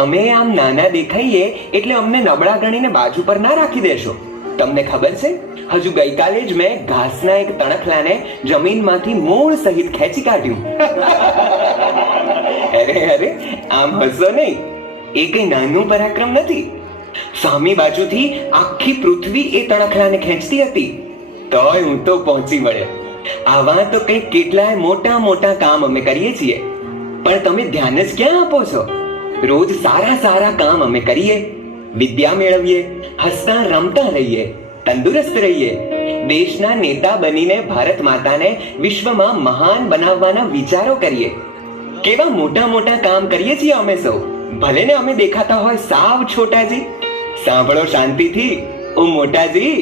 અમે આમ નાના દેખાઈએ એટલે અમને નબળા ગણીને બાજુ પર ના રાખી દેશો. તમને ખબર છે, હજુ ગઈકાલે જ મેં ઘાસના એક તણખલાને જમીનમાંથી મૂળ સહિત ખેંચી કાઢ્યું. અરે અરે, આમ હસો નહીં, એ કઈ નાનું પરાક્રમ નથી. સામી બાજુથી આખી પૃથ્વી એ તણખલાને ખેંચતી હતી, તોય હું તો પહોંચી વળ્યો. આવા તો કઈ કેટલાય મોટા મોટા કામ અમે કરીએ છીએ, પણ તમે ધ્યાન જ ક્યાં આપો છો? રોજ સારા સારા કામ અમે કરીએ, વિદ્યા મેળવીએ, હસતા રમતા રહીએ, તંદુરસ્ત રહીએ, દેશના નેતા બનીને ભારત માતાને વિશ્વમાં મહાન બનાવવાના વિચારો કરીએ. કેવા મોટા મોટા કામ કરીએ છીએ અમે સૌ, ભલે ને અમે દેખાતા હોય સાવ છોટાજી. સાંભળો શાંતિથી, ઓ મોટાજી.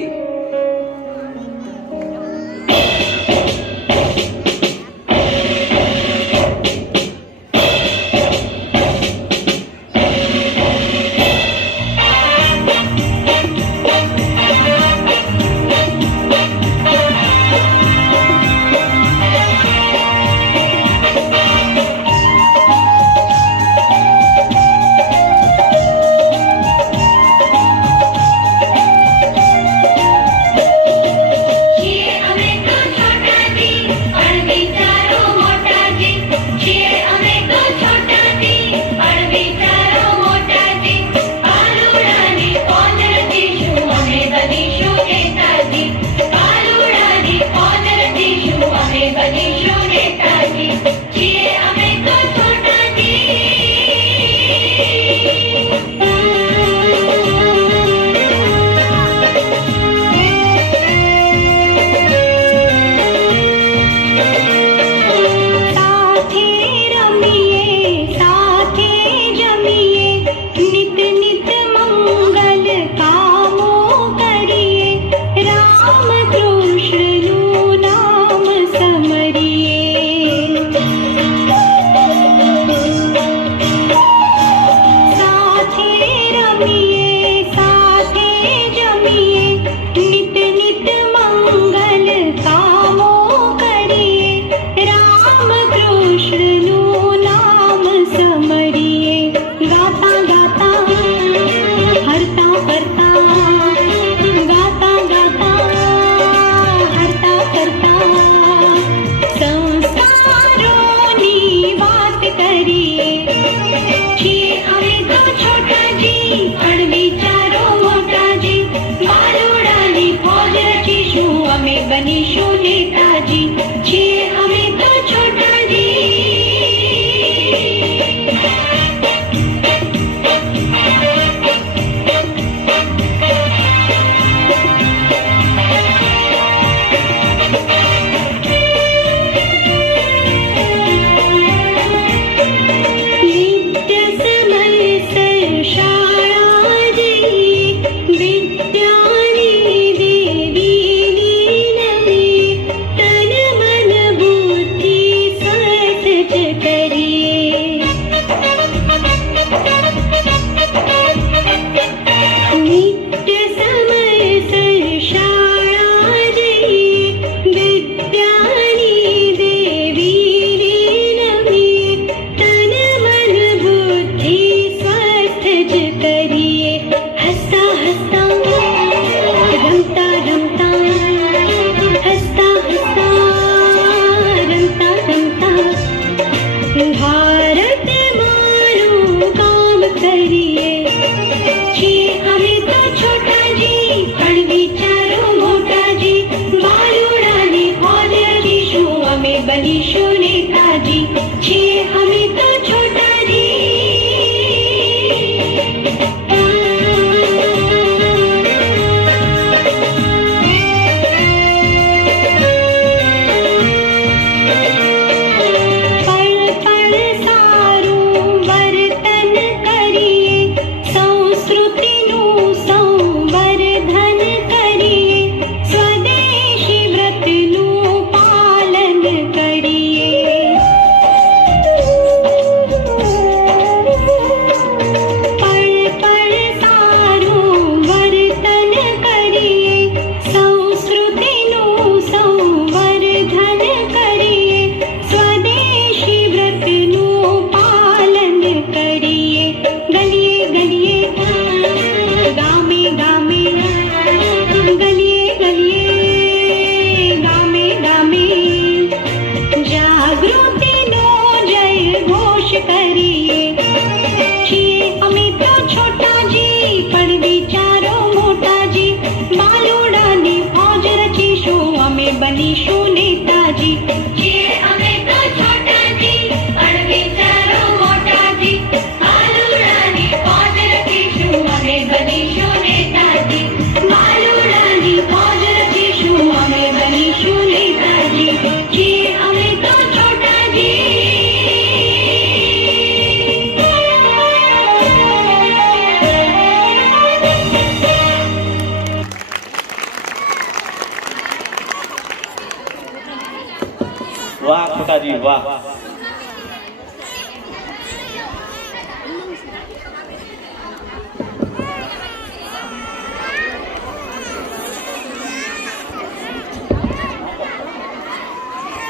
વાહ ખોટાજી વાહ.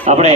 આપણે